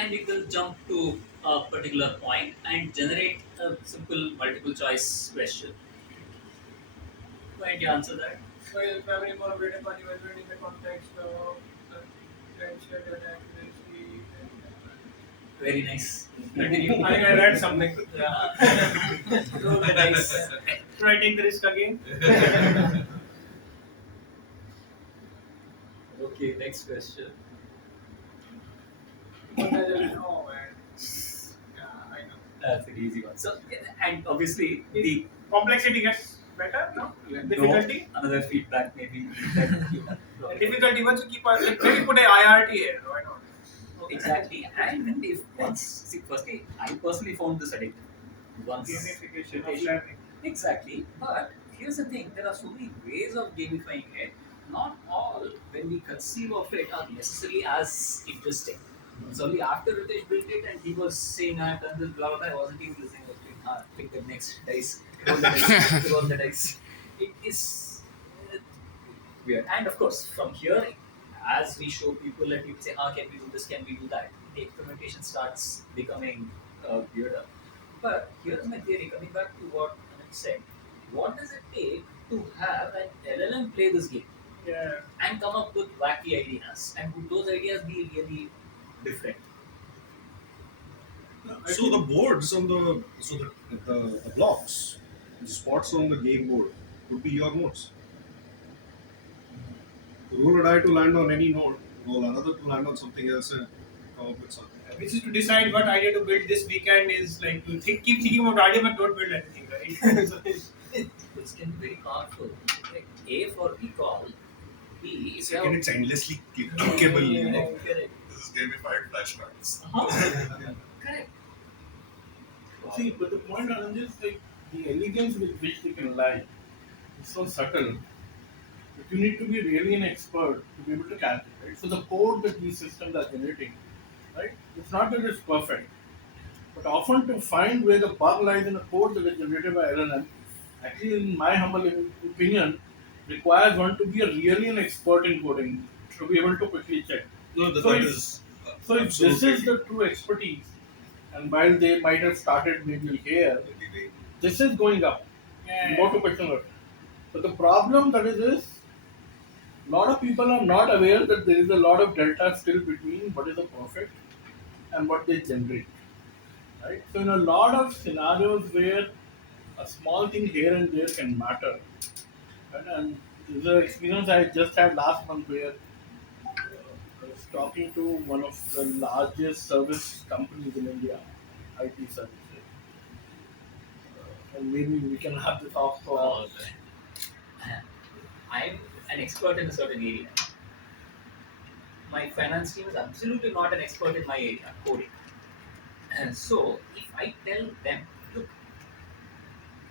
and it will jump to a particular point and generate a simple multiple choice question. Why don't you answer that? Well, primary motivated by evaluating the context of the potential and accuracy. Very nice. I Continue. think I read something. Yeah. Roll the dice. Should I take the risk again? Okay, next question. Oh man. Yeah, I know. That's an easy one. So, and obviously, the Complexity gets better, no? Difficulty? no, another feedback maybe that you have. The difficulty, once you keep on, like, maybe put a IRT here, why not? Exactly. And if once, see, firstly, I personally found this addictive. Once Gamification of rotation. learning. Exactly. But here's the thing: there are so many ways of gamifying it. Not all, when we conceive of it, are necessarily as interesting. It's only after Ritesh built it and he was saying, "I've done this, blah blah." blah," I wasn't even listening. I was saying, pick the next dice, roll the dice, roll the dice. It is weird. And of course, from here, as we show people and people say, can we do this, can we do that, the experimentation starts becoming weirder. But here's my theory, coming back to what Amit said. What does it take to have an LLM play this game Yeah. and come up with wacky ideas? And would those ideas be really different? So the boards on the blocks, the spots on the game board would be your nodes. Roll a die to land on any node, roll another to land on something else, and come up with something. Which is to decide what idea to build this weekend is like to keep thinking about idea but don't build anything, right? So Which can be very powerful. Like A for recall, B is Second, it's endlessly clickable. You know? Correct. This is gamified flashcards. Correct. See, but the point Anand is like the elegance with which they can lie is so subtle that you need to be really an expert to be able to catch it, right? So the code that these systems are generating, right? It's not that it's perfect, but often to find where the bug lies in a code that is generated by LLM, actually, in my humble opinion, requires one to be a really an expert in coding to be able to quickly check. No, So that if- is So if this is the true expertise, and while they might have started maybe here, this is going up. More to question mark. But the problem that is a lot of people are not aware that there is a lot of delta still between what is a perfect and what they generate. Right? So in a lot of scenarios where a small thing here and there can matter. Right? And this is an experience I just had last month where I was talking to one of the largest service companies in India, IT services. And maybe we can have the talk for I'm an expert in a certain area. My finance team is absolutely not an expert in my area, coding. And so, if I tell them, look,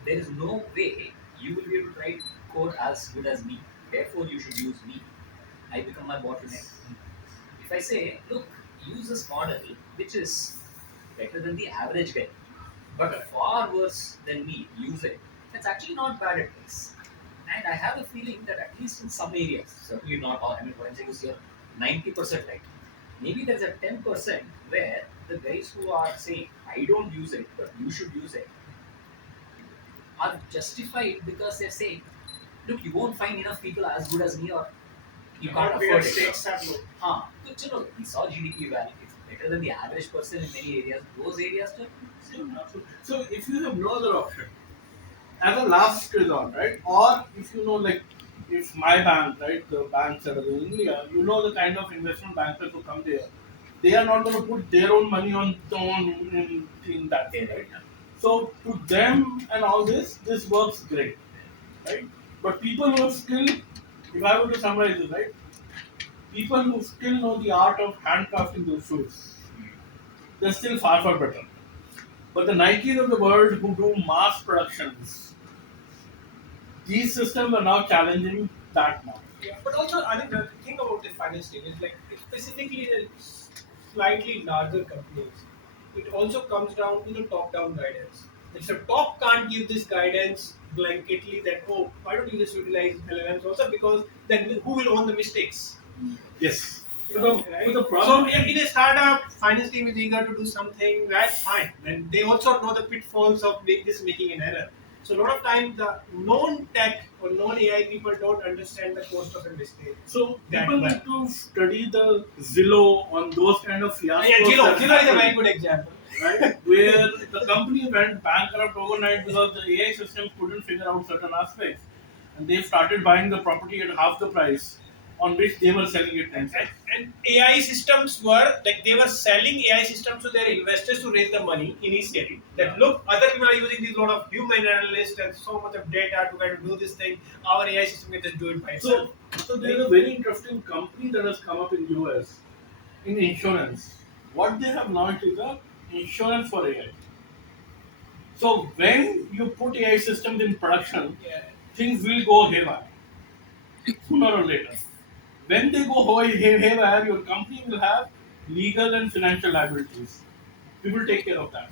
there is no way you will be able to write code as good as me, therefore you should use me, I become my bottleneck. If I say, look, use this model which is better than the average guy, but far worse than me, use it. It's actually not bad at this. And I have a feeling that at least in some areas, certainly not all, I mean, what I'm saying is you're 90% right. Maybe there's a 10% where the guys who are saying, I don't use it, but you should use it, are justified because they're saying, look, you won't find enough people as good as me or you can't afford it. stakes are low. But you know, we saw GDP value. It's better than the average person in many areas. Those areas still not. So if you have no other option, as a last resort, right? Or if you know, like, if my bank, right, the banks that are in India, you know the kind of investment bankers who come there, they are not going to put their own money in that thing, right? So to them and all this works great, right? But people who still, if I were to summarize it, right, people who still know the art of handcrafting those shoes, they're still far better. But the Nikes of the world who do mass productions, these systems are now challenging that now. Yeah, but also I think the thing about the finance team is like specifically the slightly larger companies. It also comes down to the top-down guidance. If the top can't give this guidance blanketly that why don't you just utilize LLMs also because then who will own the mistakes? Yes. So the, Right? so the So problem in a startup, finance team is eager to do something, that's fine. And they also know the pitfalls of making an error. So a lot of times the non-tech or non-AI people don't understand the cost of a mistake. So That people well. need to study the Zillow on those kind of Yeah, fiascos. Zillow that is a very happened, good example. right? Where the company went bankrupt overnight because the AI systems couldn't figure out certain aspects, and they started buying the property at half the price on which they were selling it themselves. And AI systems were like they were selling AI systems to their investors to raise the money initially. That look, other people are using these lot of human analysts and so much of data to kind of do this thing. Our AI system can just do it by itself. So there is a very interesting company that has come up in US in insurance. What they have launched is a insurance for AI. So when you put AI systems in production, Yeah. things will go haywire sooner or later. When they go haywire, your company will have legal and financial liabilities. We will take care of that.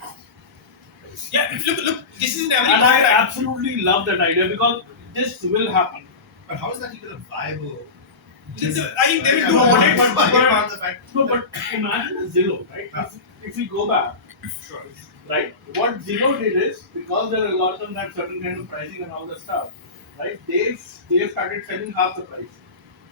Yeah, look, this is in every And I contract. absolutely love that idea because this will happen. But how is that even a viable This is- business? I think they will right? do I'm audit, not buying about the fact. No, but imagine a Zillow, right? If we go back, Sure. right? What Zillow did is because their algorithms had certain kind of pricing and all the stuff, right? They started selling half the price.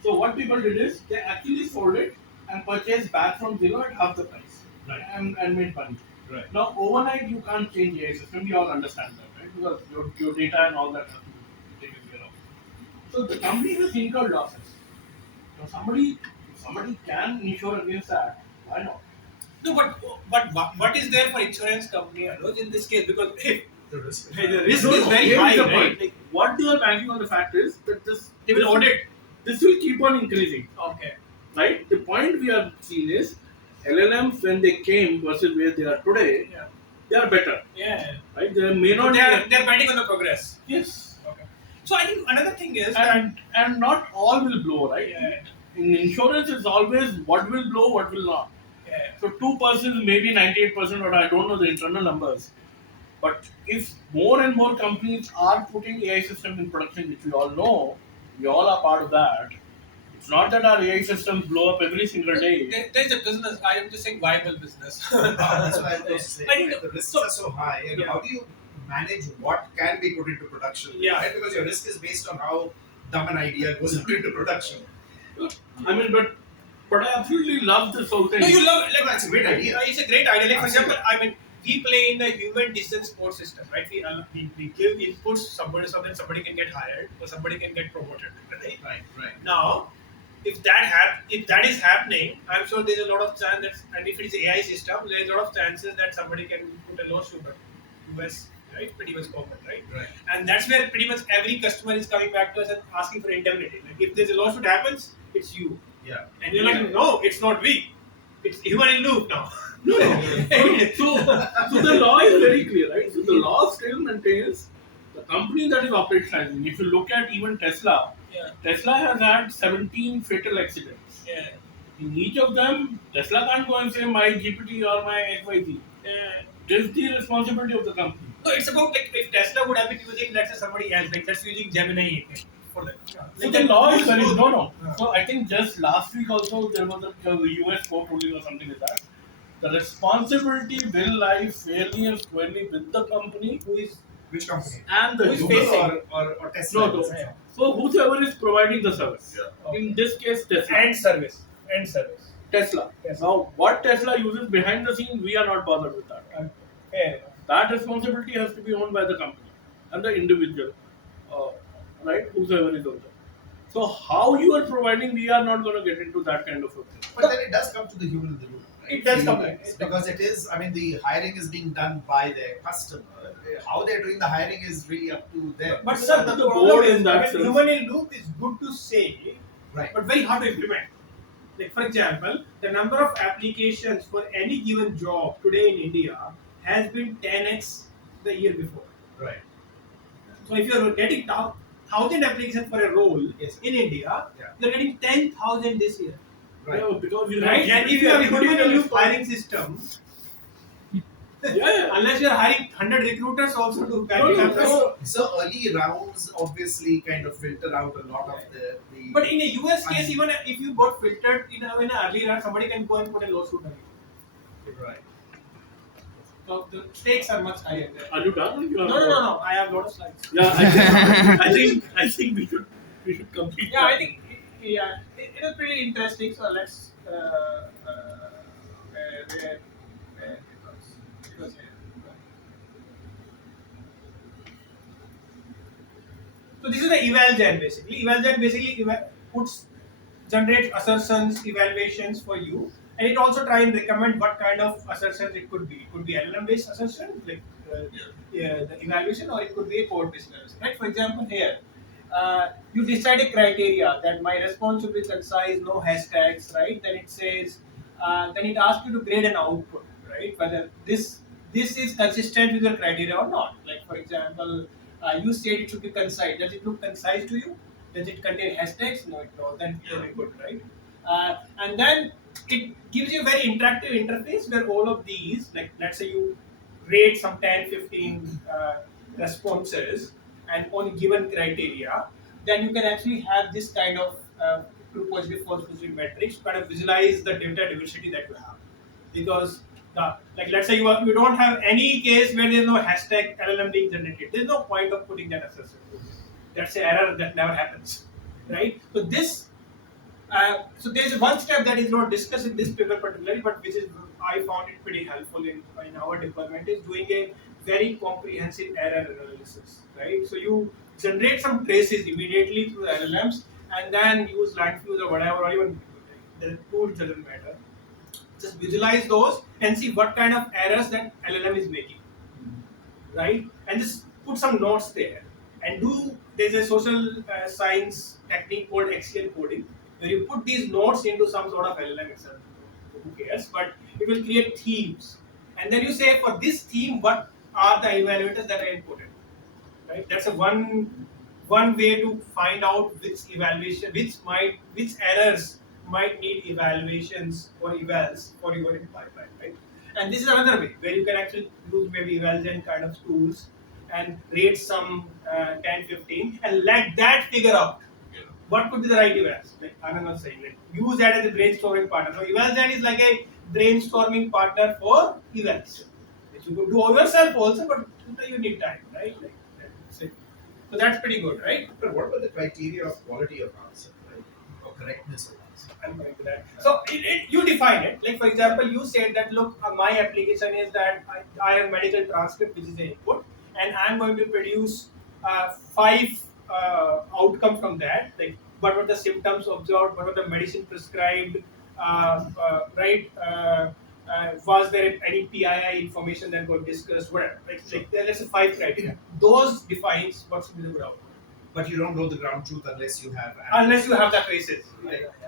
So what people did is they actually sold it and purchased back from Zillow at half the price, Right. and made money. Right. Now overnight you can't change AI system. We all understand that, right? Because your data and all that has to be taken care of. So the company has incurred losses. Now somebody can insure against that. Why not? No, but what is there for insurance company, Anuj, in this case? Because hey, The risk. the risk No, is no, very here is high, the right? point. Like, what they are banking on the fact is that They will audit. this will keep on increasing, Okay. right? The point we are seeing is LLMs when they came versus where they are today, Yeah. they are better, Yeah. right? They may not They're betting on the progress. yes, Okay. So I think another thing is that and not all will blow, right? yeah, In insurance, it's always what will blow, what will not. yeah. So 2% maybe 98%, or I don't know the internal numbers. But if more and more companies are putting AI systems in production, which we all know, we all are part of that. It's not that our AI systems blow up every single day. There's a business. I am just saying viable business. That's what I was saying. I think right? The risks so- are so high, and Yeah. how do you manage what can be put into production? Yeah. Right? Because your risk is based on how dumb an idea goes into production. I mean, but I absolutely love this whole thing. No, you love No, that's a great idea. It's a great idea. Like for Absolutely. example, I mean, we play in the human decision support system, right? We give inputs. Somebody can get hired or somebody can get promoted, right? Right. Now, if that is happening, I'm sure there's a lot of chance that, and if it's AI system, there's a lot of chances that somebody can put a lawsuit on US, right? Pretty much common, right? Right. And that's where pretty much every customer is coming back to us and asking for indemnity. Like if there's a lawsuit happens, it's you. Yeah. And you're like, no, it's not we. It's human in loop now. No, so the law is very clear, right? So the law still maintains the company that is operationalizing. If you look at even Tesla, Yeah. Tesla has had 17 fatal accidents. Yeah. In each of them, Tesla can't go and say my GPT or my XYZ. Yeah. It is the responsibility of the company. No, it's about like if Tesla would have been using, let's say somebody else, like that's using Gemini for that. So the law is very no. Yeah. So I think just last week also there was a US court ruling or something like that. The responsibility will lie fairly and squarely with the company Who is Which company? and the Who is user. facing? Or Tesla? No. Yeah. So whosoever is providing the service. Yeah. In this case, Tesla. end service? End service. Tesla. Tesla. Now, what Tesla uses behind the scene, we are not bothered with that. Fair enough. That responsibility has to be owned by the company and the individual, right? Whosoever is on there. So, how you are providing, we are not going to get into that kind of a thing. But then it does come to the human in the loop. Right? It does You come guys, back. because it is. I mean, the hiring is being done by their customer. How they're doing the hiring is really up to them. But So sir, the the board problem in is that that sense- human in loop is good to say, Right. but very hard to implement. Like for example, the number of applications for any given job today in India has been 10x the year before. Right. So if you're getting 1,000 applications for a role Yes. in India, Yeah. you're getting 10,000 this year. Right. Yeah, because you Right? have And if you have a human in loop hiring system, Yeah. Unless you're hiring 100 recruiters also to No, no, calculate. no. So early rounds obviously kind of filter out a lot of the But in a US case, un- even if you got filtered in an early round, somebody can go and put a lawsuit on you. right. So the stakes are much higher there. Are you done? Or you No, have no, no, more? no. I have a lot of slides. Yeah, I think we should complete. Yeah, I that. think it was pretty interesting. So let's where it was here. So this is the eval gen basically. Eval gen basically puts generates assertions, evaluations for you, and it also try and recommend what kind of assertions it could be. It could be LLM based assertion, like yeah, the evaluation, or it could be a code based evaluation. Right? For example, here you decide a criteria that my response should be concise, no hashtags, right? Then it says, then it asks you to grade an output, right? Whether this is consistent with your criteria or not. Like for example, you said it should be concise. Does it look concise to you? Does it contain hashtags? No, it does. Then very good, right? And then it gives you a very interactive interface where all of these, like let's say you rate some 10, 15 responses and on given criteria, then you can actually have this kind of true positive, false positive metrics to kind of visualize the data diversity that you have. Because like let's say you don't have any case where there's no hashtag LLM being generated. There's no point of putting that assessment. That's an error that never happens, right? So this so there's one step that is not discussed in this paper particularly, but which is I found it pretty helpful in our deployment is doing a very comprehensive error analysis, right? So you generate some traces immediately through the LLMs and then use LangFuse or whatever, or even the tool doesn't matter. Just visualize those and see what kind of errors that LLM is making, right? And just put some notes there. And there's a social science technique called axial coding, where you put these notes into some sort of LLM itself. Who cares? But it will create themes. And then you say, for this theme, what are the evaluators that are inputted? Right? That's a one way to find out which evaluation, which errors might need evaluations or evals for your pipeline, right? And this is another way where you can actually use maybe evalgen kind of tools and rate some 10, 15 and let that figure out what could be the right evals. Like Anand was saying, like, use that as a brainstorming partner. So evalgen is like a brainstorming partner for evals. Which you could do yourself also, but you need time, right? Like, that's it. So that's pretty good, right? But what about the criteria of quality of answer, right? Or correctness of answer? I'm going to that. So you define it. Like for example, you said that look, my application is that I have medical transcript, which is the input, and I'm going to produce five outcome from that. Like what were the symptoms observed, what were the medicine prescribed, right? Was there any PII information that got discussed? Whatever. Like let's say five criteria. Those defines what's in the ground. But you don't know the ground truth unless you have. Unless you have the traces.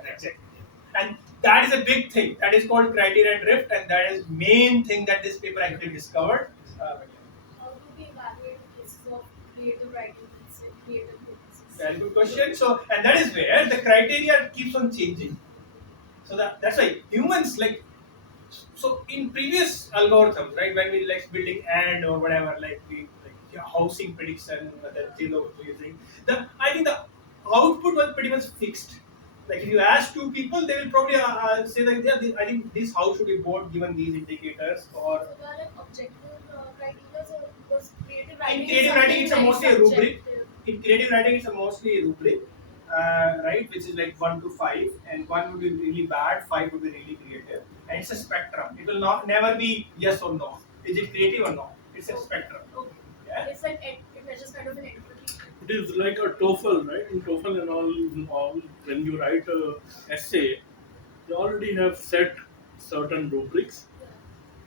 That's it. And that is a big thing. That is called criteria drift, and that is main thing that this paper actually discovered. How do we evaluate the cases of creative writing and creative businesses? Very good question. So, and that is where the criteria keeps on changing. So that's why humans like. So in previous algorithms, right, when we like building ad or whatever, like we like housing prediction, that thing of using, I think the output was pretty much fixed. Like if you ask two people, they will probably say like, yeah, I think this house should be bought given these indicators. Or So there are like objective criteria, so because creative in writing creative is writing, it's a something mostly a very rubric. subjective. In creative writing, it's a mostly a rubric, right, which is like 1 to 5, and 1 would be really bad, 5 would be really creative, and it's a spectrum. It will not never be yes or no. Is it creative or no? It's a spectrum. Okay. Yeah. It's like it measures kind of an empathy. It is like a TOEFL, right? In TOEFL and all, when you write a essay, they already have set certain rubrics,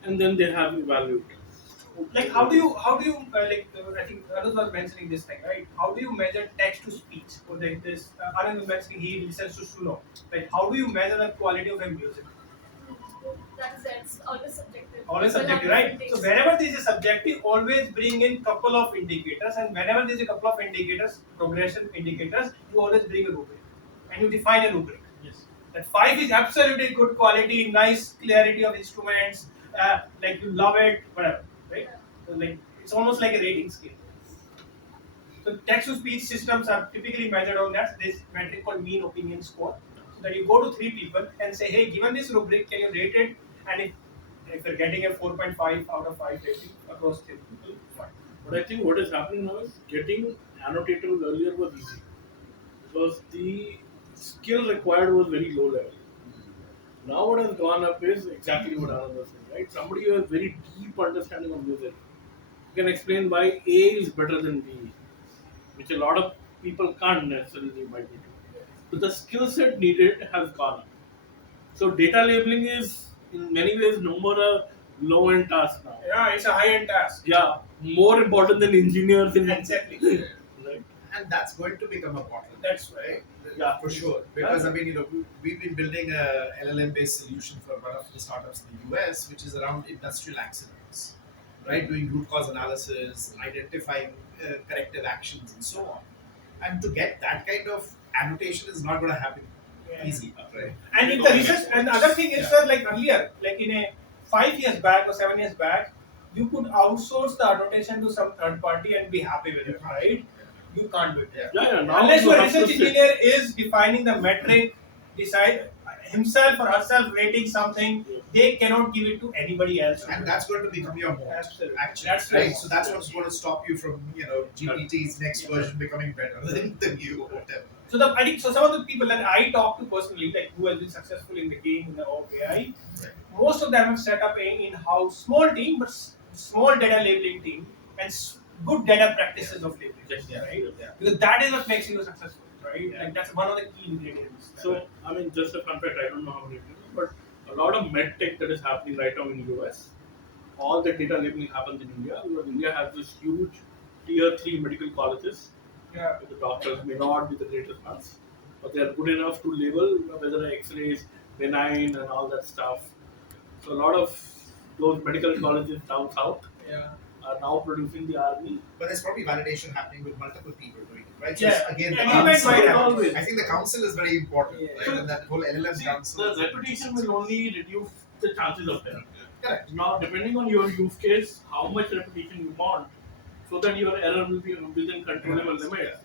and then they have evaluators. Like how do you like I think Anuj was mentioning this thing, right? How do you measure text to speech? Or like this Anand was mentioning he listens to Suno. Like how do you measure the quality of a music? That's always subjective. Always People have subjective, right? different So tastes. whenever there is a subjective, always bring in couple of indicators, and whenever there is a couple of indicators, progression indicators, you always bring a rubric, and you define a rubric. Yes. That 5 is absolutely good quality, nice clarity of instruments, like you love it, whatever, right? So like it's almost like a rating scale. So text-to-speech systems are typically measured on that this metric called mean opinion score. So that you go to three people and say, hey, given this rubric, can you rate it? And if you're getting a 4.5 out of 5 rating across three people, fine. But I think what is happening now is getting annotatable earlier was easy because the skill required was very low level. Now what has gone up is exactly what Anand was saying, right? Somebody who has very deep understanding of music can explain why A is better than B, which a lot of people can't necessarily might be doing. So the skill set needed has gone up. So data labeling is in many ways no more a low end task now. Yeah, it's a high-end task. Yeah, more important than engineers in Exactly. right? And that's going to become a bottleneck. That's right. Yeah. For sure. Because I mean, we've been building a LLM-based solution for one of the startups in the US, which is around industrial accidents, right? Doing root cause analysis, identifying corrective actions, and so on. And to get that kind of annotation is not going to happen Yeah. easy, right? And if the research, and the other thing is that like earlier, like in a 5 years back or 7 years back, you could outsource the annotation to some third party and be happy with it, right? You can't do it. Yeah, now Unless you your have to research sit. engineer is defining the metric, decide himself or herself rating something, they cannot give it to anybody else. And that's going to become your moat, Absolutely. actually, That's right? right. So that's what's going to stop you from, GPT's next version becoming better than you, or whatever. So I think so. Some of the people that I talk to personally, like who has been successful in the game of AI, Right. most of them have set up an in-house small team, but small data labeling team and good data practices of labeling, right? Yeah. Because that is what makes you successful, right? Like that's one of the key ingredients. So, I mean, just a fun fact, I don't know how many it is, but a lot of med tech that is happening right now in the US, all the data labeling happens in India because India has this huge tier 3 medical colleges. Yeah. The doctors may not be the greatest ones, but they are good enough to label whether X-rays, benign, and all that stuff. So, a lot of those medical colleges down south Yeah. are now producing the army. But there's probably validation happening with multiple people doing it, right? So Yeah. again, the And you might council, find out. Always. I think the council is very important, Yeah. right? And that whole LLM See, council. the repetition will only reduce the chances of error. Correct. Now, depending on your use case, how much repetition you want, so that your error will be within controllable limits.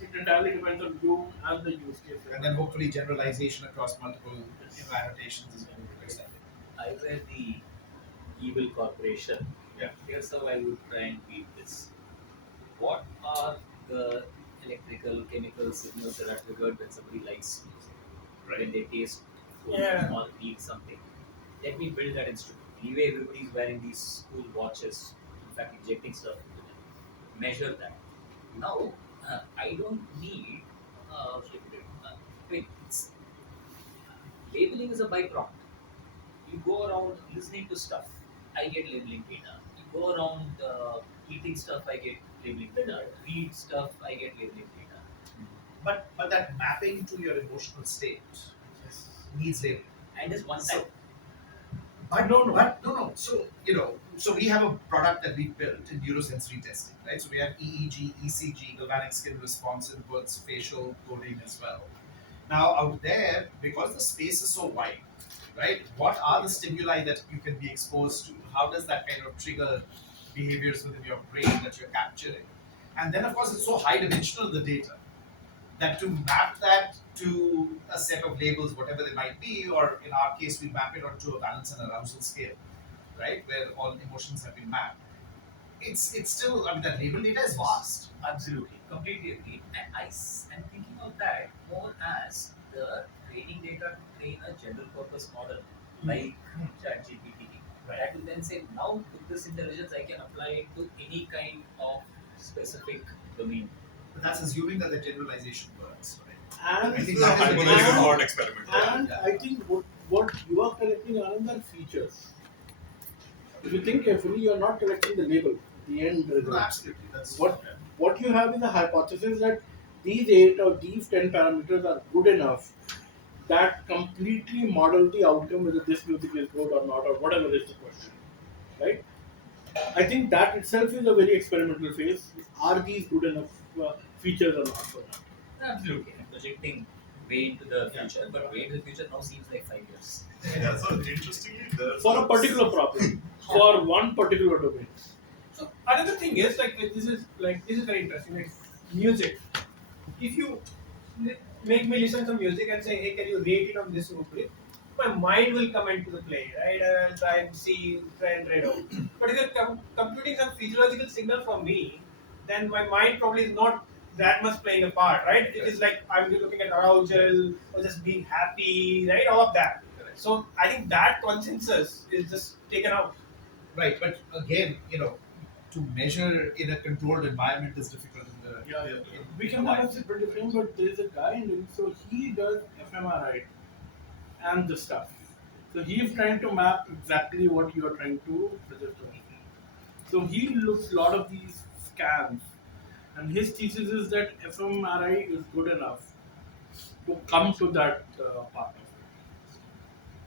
It entirely depends on you and the use case. And then hopefully generalization across multiple annotations is going to be better. I were the evil corporation. Yeah. Here's how I would try and beat this. What are the electrical, chemical signals that are triggered when somebody likes music? When they taste food Yeah. or eat something. Let me build that instrument. Anyway, everybody's wearing these cool watches, in fact, injecting stuff into them. Measure that. Now, I don't need. Wait, labeling is a byproduct. You go around listening to stuff, I get labeling data. You go around eating stuff, I get labeling data. Read stuff, I get labeling data. But that mapping to your emotional state needs labeling. And just one So- time. But no. So so we have a product that we built in neurosensory testing, right? So we have EEG, ECG, galvanic skin response inputs, facial coding as well. Now out there, because the space is so wide, right? What are the stimuli that you can be exposed to? How does that kind of trigger behaviors within your brain that you're capturing? And then of course it's so high dimensional the data that to map that to a set of labels, whatever they might be, or in our case, we map it onto a balance and arousal scale, right, where all emotions have been mapped. It's still, I mean, that label data is vast. Absolutely, completely agree. And I'm thinking of that more as the training data to train a general purpose model like ChatGPT. That will then say, now with this intelligence, I can apply it to any kind of specific domain. But that's assuming that the generalization works, right? And, I think This is a that is the hypothetical biggest- thought experiment. and I think what you are collecting are the features. If you think carefully, you are not collecting the label, the end No, result. absolutely. That's What you have is a hypothesis that these 8 or these 10 parameters are good enough that completely model the outcome whether this music is good or not or whatever is the question, right? I think that itself is a very experimental phase. Are these good enough features or not? Absolutely. And projecting way into the Yeah. future, but way into the future now seems like 5 years. Yeah, so interestingly, there's For a particular problem, for one particular domain. So another thing is like this is very interesting. Like music. If you make me listen to music and say, hey, can you rate it on this rubric? My mind will come into the play, right? And I'll try and read out. But if you're computing some physiological signal from me, then my mind probably is not that much playing a part, right? It is like I'm looking at arousal or just being happy, right? All of that. Correct. So I think that consensus is just taken out. Right, but again, to measure in a controlled environment is difficult in the Yeah, in, we in can the have wild. a separate difference, but there is a guy in so he does fMRI and the stuff. So he is trying to map exactly what you are trying to suggest to him. So he looks a lot of these scans, and his thesis is that fMRI is good enough to come to that part of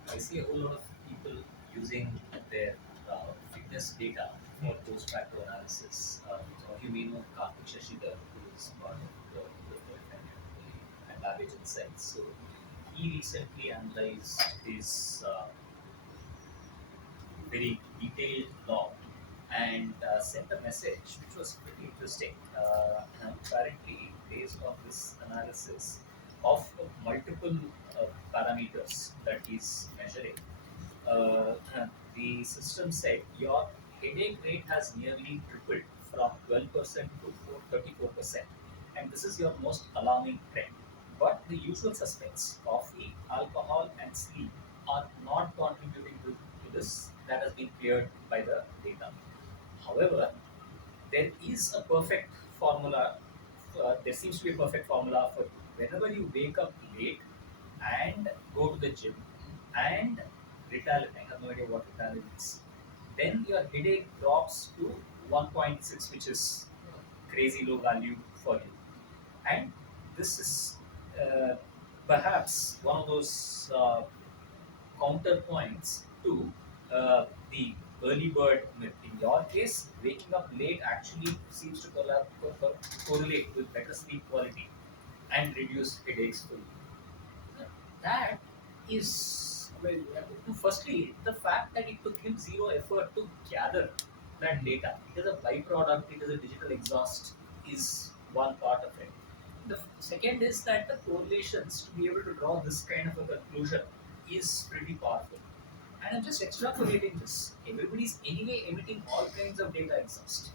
it. I see a whole lot of people using their fitness data for post-facto analysis. So you may know Karthik Shashidhar, who is part of the Babbage Insights. So he recently analyzed his very detailed log and sent a message which was pretty interesting. Apparently, based on this analysis of multiple parameters that he's measuring, uh, the system said your headache rate has nearly tripled from 12% to 34%, and this is your most alarming trend. But the usual suspects, coffee, alcohol, and sleep, are not contributing to this. That has been cleared by the data. However, there is a perfect formula. There seems to be a perfect formula for whenever you wake up late and go to the gym and Ritalin. I have no idea what Ritalin is. Then your headache drops to 1.6, which is crazy low value for you. And this is uh, perhaps one of those counterpoints to the early bird myth. In your case, waking up late actually seems to correlate with better sleep quality and reduce headaches for you. That is, well, firstly, the fact that it took him zero effort to gather that data. It is a byproduct, it is a digital exhaust, is one part of it. The second is that the correlations to be able to draw this kind of a conclusion is pretty powerful. And I'm just extrapolating this. Everybody's anyway emitting all kinds of data exhaust.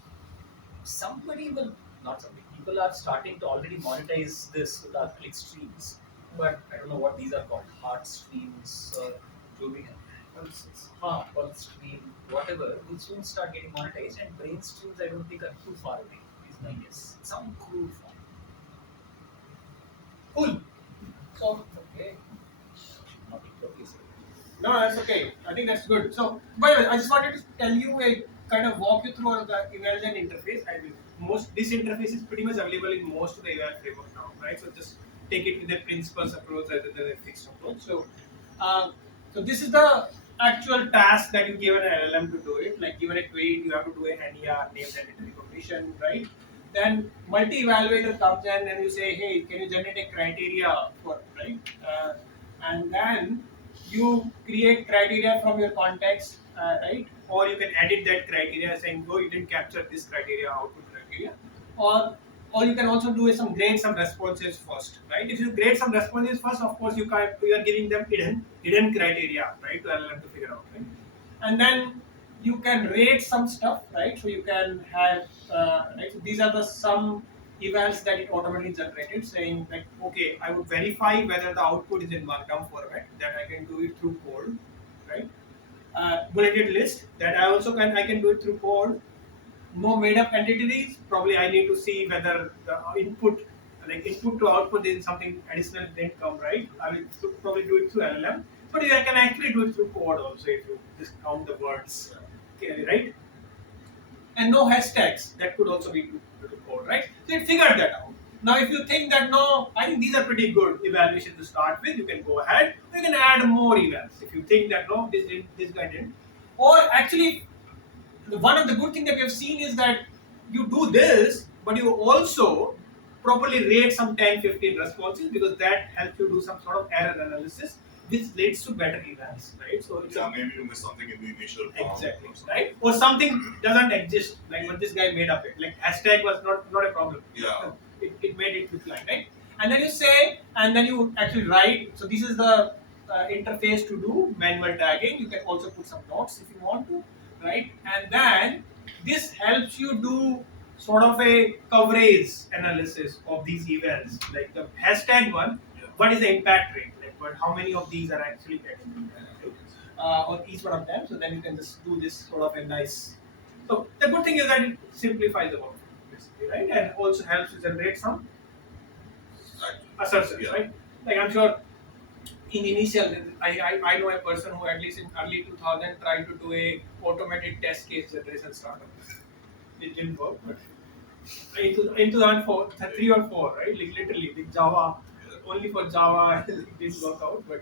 Somebody will, not somebody, people are starting to already monetize this with our click streams. But I don't know what these are called, heart streams or jovi, pulse stream, whatever, will soon start getting monetized. And brain streams, I don't think are too far away, is my guess. Some crude form. Cool. So Okay. Not improvised. no, that's okay. I think that's good. So, by the way, I just wanted to tell you a kind of walk you through the evaluation interface. I will most this interface is pretty much available in most of the eval framework now, right? So just take it with a principles approach rather than a fixed approach. Uh, so this is the actual task that you give an LLM to do it. Like given a query, you have to do a NER, name and recognition, right? Then multi-evaluator comes in and you say, hey, can you generate a criteria for right? And then you create criteria from your context, right? Or you can edit that criteria saying, "Oh, you didn't capture this criteria, output criteria," or or you can also do some grade some responses first, right? If you grade some responses first, of course you are giving them hidden criteria, right, to LLM to figure out, right? And then you can rate some stuff, right? So you can have right. So these are the some evals that it automatically generated, saying like, okay, I would verify whether the output is in markdown format. That I can do it through code, right? Bulleted list that I can do it through code. No made up entities. Probably I need to see whether the input, like input to output, is something additional didn't come right. I will probably do it through LLM, but I can actually do it through code also if you just count the words, okay, right? And no hashtags. That could also be to code, right? So it figured that out. Now, if you think that no, I think these are pretty good evaluation to start with, you can go ahead. You can add more events if you think that no, this guy didn't. Or actually, one of the good things that we have seen is that you do this, but you also properly rate some 10, 15 responses because that helps you do some sort of error analysis, which leads to better events, right? So it's Yeah, maybe you missed something in the initial prompt exactly or something. right, or something doesn't exist, like what this guy made up it. Like hashtag was not a problem. Yeah. It made it look like right, and then you say, and then you actually write. So this is the interface to do manual tagging. You can also put some notes if you want to, right? And then this helps you do sort of a coverage analysis of these events, like the hashtag one. Yeah. What is the impact rate? Like, what, how many of these are actually getting on each one of them? So then you can just do this sort of a nice. So the good thing is that it simplifies the work, basically, right? And also helps to generate some assertions, Yeah. right? Like I'm sure in initial, I know a person who at least in early 2000 tried to do a automated test case generation startup. It didn't work, but in 2004, 3 or 4, right? Like literally, with Java, only for Java, it didn't work out. But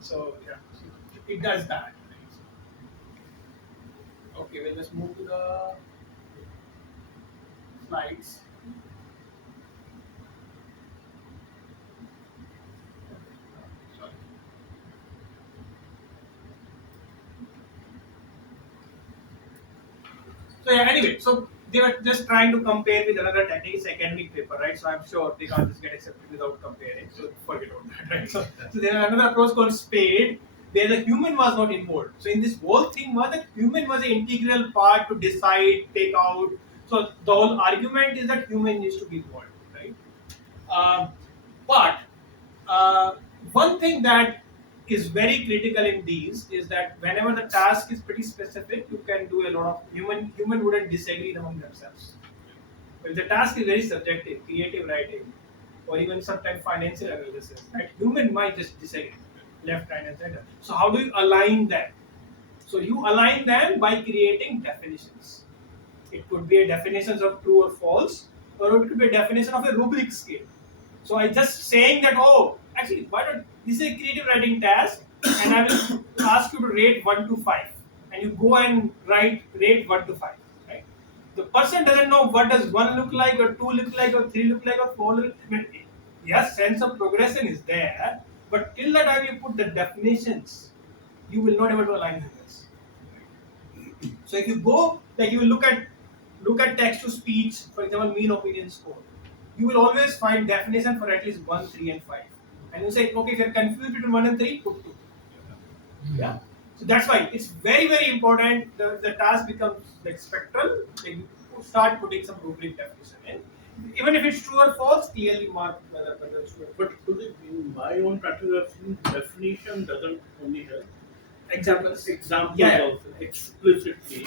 so yeah, so it does that. Okay, we'll just move to the slides. Sorry. So yeah, anyway, so they were just trying to compare with another technique, it's academic paper, right? So I'm sure they can't just get accepted without comparing. So forget about that, right? So there another approach called SPADE, where the human was not involved. So in this whole thing was that human was an integral part to decide, take out. So the whole argument is that human needs to be involved, right? Uh, but uh, one thing that is very critical in these is that whenever the task is pretty specific, you can do a lot of human wouldn't disagree among themselves. If the task is very subjective, creative writing, or even sometimes financial analysis, right? Human might just disagree, left, right, and center. So how do you align them? So you align them by creating definitions. It could be a definition of true or false, or it could be a definition of a rubric scale. So I just saying that, oh, actually, why don't this is a creative writing task, and I will ask you to rate 1 to 5, and you go and rate 1 to 5, right? The person doesn't know what does 1 look like, or 2 look like, or 3 look like, or 4 look. I mean, yes, sense of progression is there, but till the time you put the definitions, you will not able to align with this. So if you go, like you look at text to speech, for example, mean opinion score, you will always find definition for at least 1, 3, and 5. And you say, okay, if you're confused between 1 and 3, put 2. Yeah. So that's why it's very, very important. The task becomes like spectral. Like you start putting some rubric definition in. Even if it's true or false, clearly mark whether it's true. But in my own practice, I've seen definition doesn't only help. Examples. Examples Yeah. also explicitly.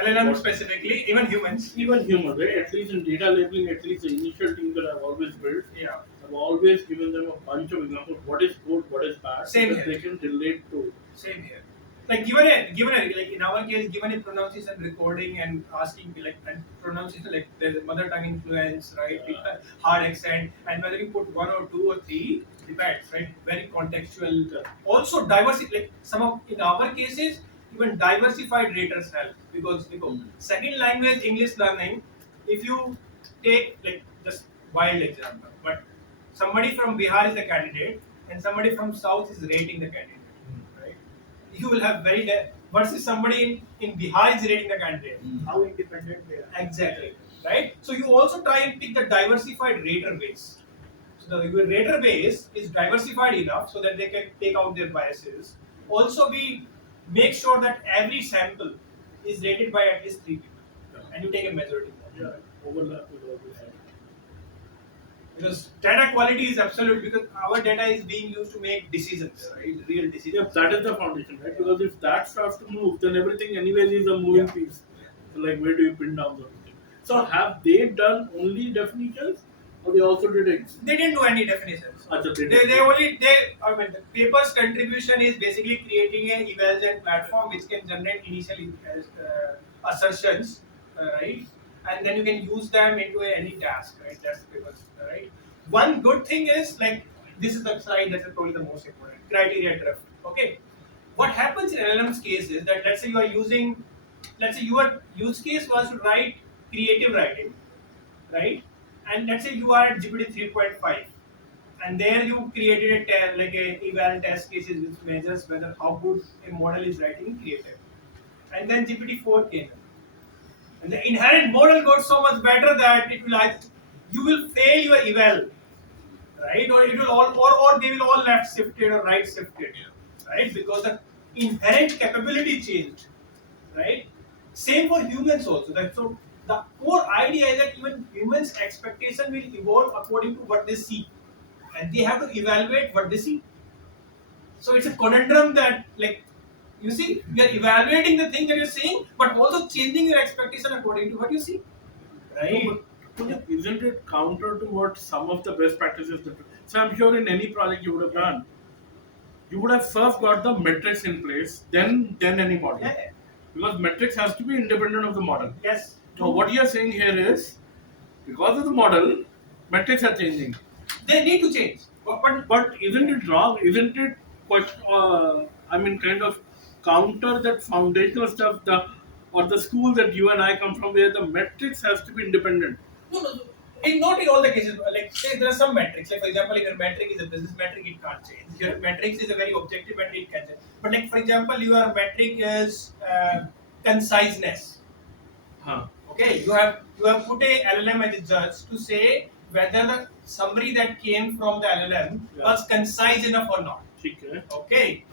LLM What- specifically, even humans. Even human, right? At least in data labeling, at least the initial team that I've always built, Yeah. I've always given them a bunch of examples. What is good, what is bad, Same so that here. they can relate to. Same here. Like given a like in our case, given a pronunciation recording and asking like and pronunciation like the mother tongue influence, right? Hard accent, and whether you put 1 or 2 or 3 depends, right? Very contextual. Also diversity, like some of in our cases, even diversified raters help because second language English learning, if you take like just wild example, but somebody from Bihar is the candidate and somebody from South is rating the candidate, right? You will have versus somebody in Bihar is rating the candidate. How independent they are. Exactly. Right? So you also try and pick the diversified rater base. So the rater base is diversified enough so that they can take out their biases. Also, we make sure that every sample is rated by at least 3 people. And you take a majority. Yeah, overlap with all this. Because data quality is absolute because our data is being used to make decisions, right? Real Yeah, decisions. that is the foundation, right? Because if that starts to move, then everything anyways is a moving Yeah. piece. So like where do you pin down the thing? So have they done only definitions, or they also did They didn't do any definitions. Acha, I mean, the paper's contribution is basically creating an evaluation platform which can generate initial assertions, right? And then you can use them into any task, right? That's the paper's, right? One good thing is like this is the slide that's probably the most important criteria drift. Okay, what happens in LLM's case is that let's say you are using, let's say your use case was to write creative writing, right? and let's say you are at GPT 3.5, and there you created like a eval test cases which measures whether how good a model is writing creative, and then GPT 4 came in. And the inherent model got so much better that it will you will fail your eval, right? Or it will or they will all left shifted or right shifted, right? Because the inherent capability changed, right? Same for humans also. So the core idea is that even humans' expectation will evolve according to what they see, and they have to evaluate what they see. So it's a conundrum that, like, you see, you are evaluating the thing that you're seeing, but also changing your expectation according to what you see, No, right? but isn't it counter to what some of the best practices that? So I'm sure in any project you would have done, you would have first got the metrics in place, then any model. Yeah. Because metrics has to be independent of the model. Yes. Now what you are saying here is because of the model, metrics are changing. They need to change. But isn't it wrong? Isn't it I mean kind of counter that foundational stuff or the school that you and I come from where the metrics has to be independent. No, no, no. Not in all the cases. Like, say there are some metrics. Like, for example, if your metric is a business metric, it can't change. Your metrics is a very objective metric, it can change. But, like, for example, your metric is conciseness. Huh. Okay, you have put a LLM as a judge to say whether the summary that came from the LLM was concise enough or not. Okay. Okay.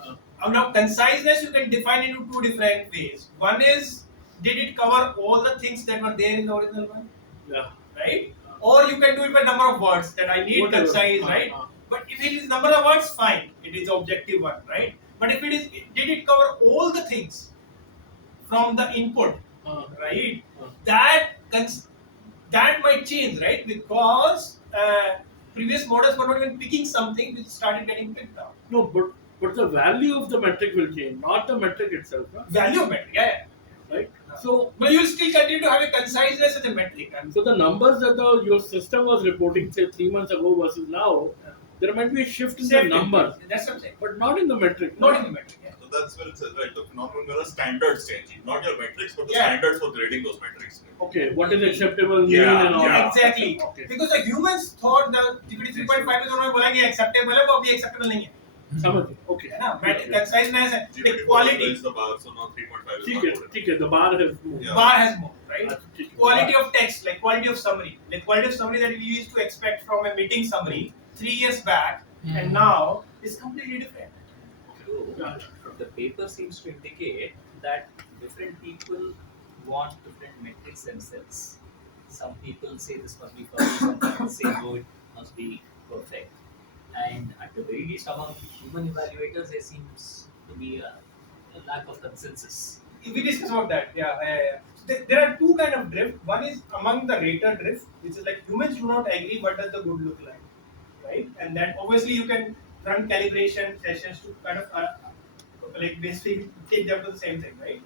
Now, conciseness you can define into two different ways. One is, did it cover all the things that were there in the original one? Yeah. Right? Or you can do it by number of words that I need Whatever. concise, right? But if it is number of words, fine. It is objective one, right? But if it is, did it cover all the things from the input, right? That might change, right? Because previous models were not even picking something which started getting picked up. No, but the value of the metric will change, not the metric itself. Huh? Value of metric, yeah. Right? So But you will still continue to have a conciseness as a metric. so the numbers that your system was reporting say 3 months ago versus now, there might be a shift in the number, That's what I'm saying. but not in the metric. Not in the metric, yeah. So that's well said, right? The phenomenon where the standards changing, not your metrics, but the Yeah. standards for grading those metrics. Okay, what is acceptable, mean Yeah, and all. yeah. Exactly. Okay. Because the humans thought the GPT 3.5 is उन्होंने बोला कि acceptable है, वो अभी acceptable नहीं है. समझ गए. Okay. है ना? Metric conciseness, GPT like quality. is the bar, so now 3.5 is ठीक not है, good. ठीक है. The bar has moved. Yeah. Bar has more, right? ठीक है. Quality of text, like quality of summary. Like quality of summary that we used to expect from a meeting summary 3 years back, and now is completely different. So, the paper seems to indicate that different people want different metrics themselves. Some people say this must be perfect, some people say no, it must be perfect. And at the very least, among human evaluators, there seems to be a lack of consensus. We discussed about that. Yeah. There are two kind of drift. One is among the rater drift, which is like humans do not agree what does the good look like, right? And then obviously you can run calibration sessions to kind of like basically take them to the same thing, right?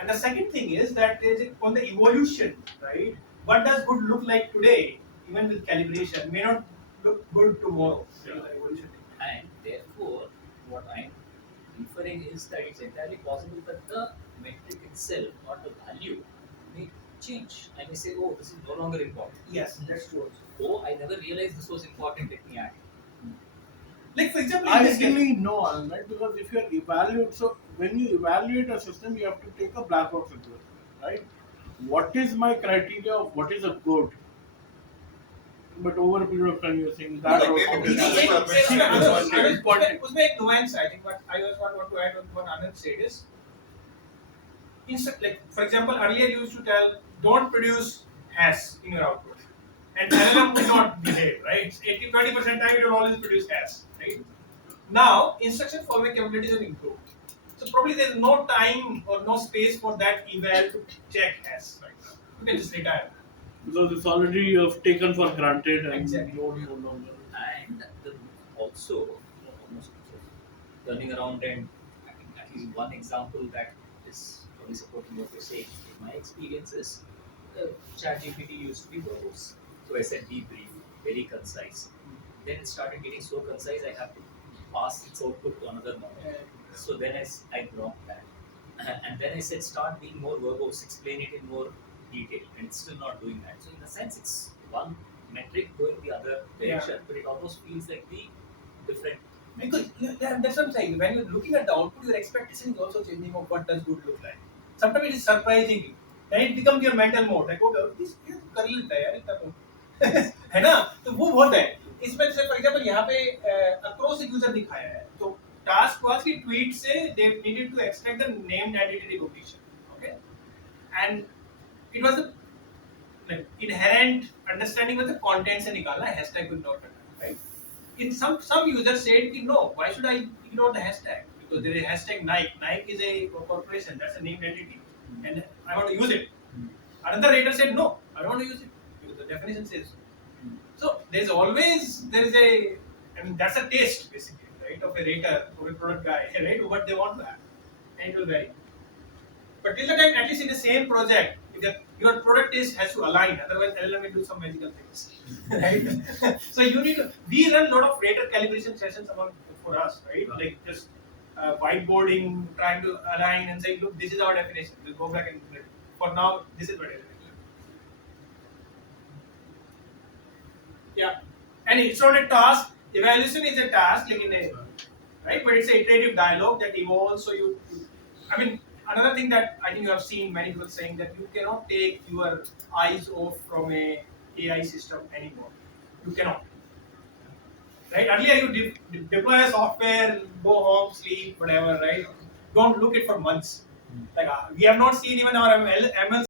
And the second thing is that there's on the evolution, right? What does good look like today, even with calibration, may not look good tomorrow. Yeah. The evolution. And therefore, what I'm inferring is that it's entirely possible that the metric itself or the value may change. I may say, oh, this is no longer important. Yes, that's true. Oh, I never realized this was important, let me add. Like for example, in this case, Ideally, no, Anand, right? Because if you evaluate, so when you evaluate a system, you have to take a black box approach, right? What is my criteria of what is a good? But over a period of time, you're saying that. No, maybe business requirements change. उसमें एक nuance I think, but I just want to add on what Anand said is, like for example, earlier you used to tell don't produce hash in your output, and LLM will not behave, right? 20% time it will always produce hash, right? Now instruction format capabilities have improved, so probably there is no time or no space for that eval to check hash right now. You can just retire. Because it's already taken for granted and Exactly. no longer. And also, almost turning around and at least one example that is probably supporting what you're saying. In my experience is, ChatGPT used to be verbose. So I said be brief, very concise. Then it started getting so concise I have to pass its output to another model. So then I dropped that. And then I said start being more verbose, explain it in more detail, and it's still not doing that. So in a sense, it's one metric going the other direction, but it almost feels like the different. Because that's what I'm saying. When you're looking at the output, your expectation is also changing of what does good look like. Sometimes it is surprising you. Then it becomes your mental mode. Like, okay, this कर ही लेता है यार इतना तो है ना? तो वो बहुत है. इसमें जैसे for example यहाँ पे across a user दिखाया है. तो task was कि tweet से they needed to extract the named entity location. Okay, and it was the like inherent understanding of the content से निकालना hashtag could not right. In some users said कि no, why should I ignore the hashtag? Because there is hashtag Nike. Nike is a corporation, that's a named entity, and I want to use it. Another rater said no, I don't want to use it because the definition says so. So there is a, I mean that's a taste basically, right, of a rater or a product guy, right, what they want to have, and it will vary. But till the time, at least in the same project, if your product has to align, otherwise LLM will do some magical things, right? So you need to. We run a lot of rater calibration sessions for us, right? Like just whiteboarding, trying to align and say, look, this is our definition. We'll go back and for now, this is what it is. Yeah, and it's not a task. Evaluation is a task, like in a right, but it's an iterative dialogue that evolves. So I mean, another thing that I think you have seen many people saying that you cannot take your eyes off from a AI system anymore. You cannot. Right? Earlier you deploy a software, go home, sleep, whatever. Right? Don't look it for months. Like we have not seen even our ML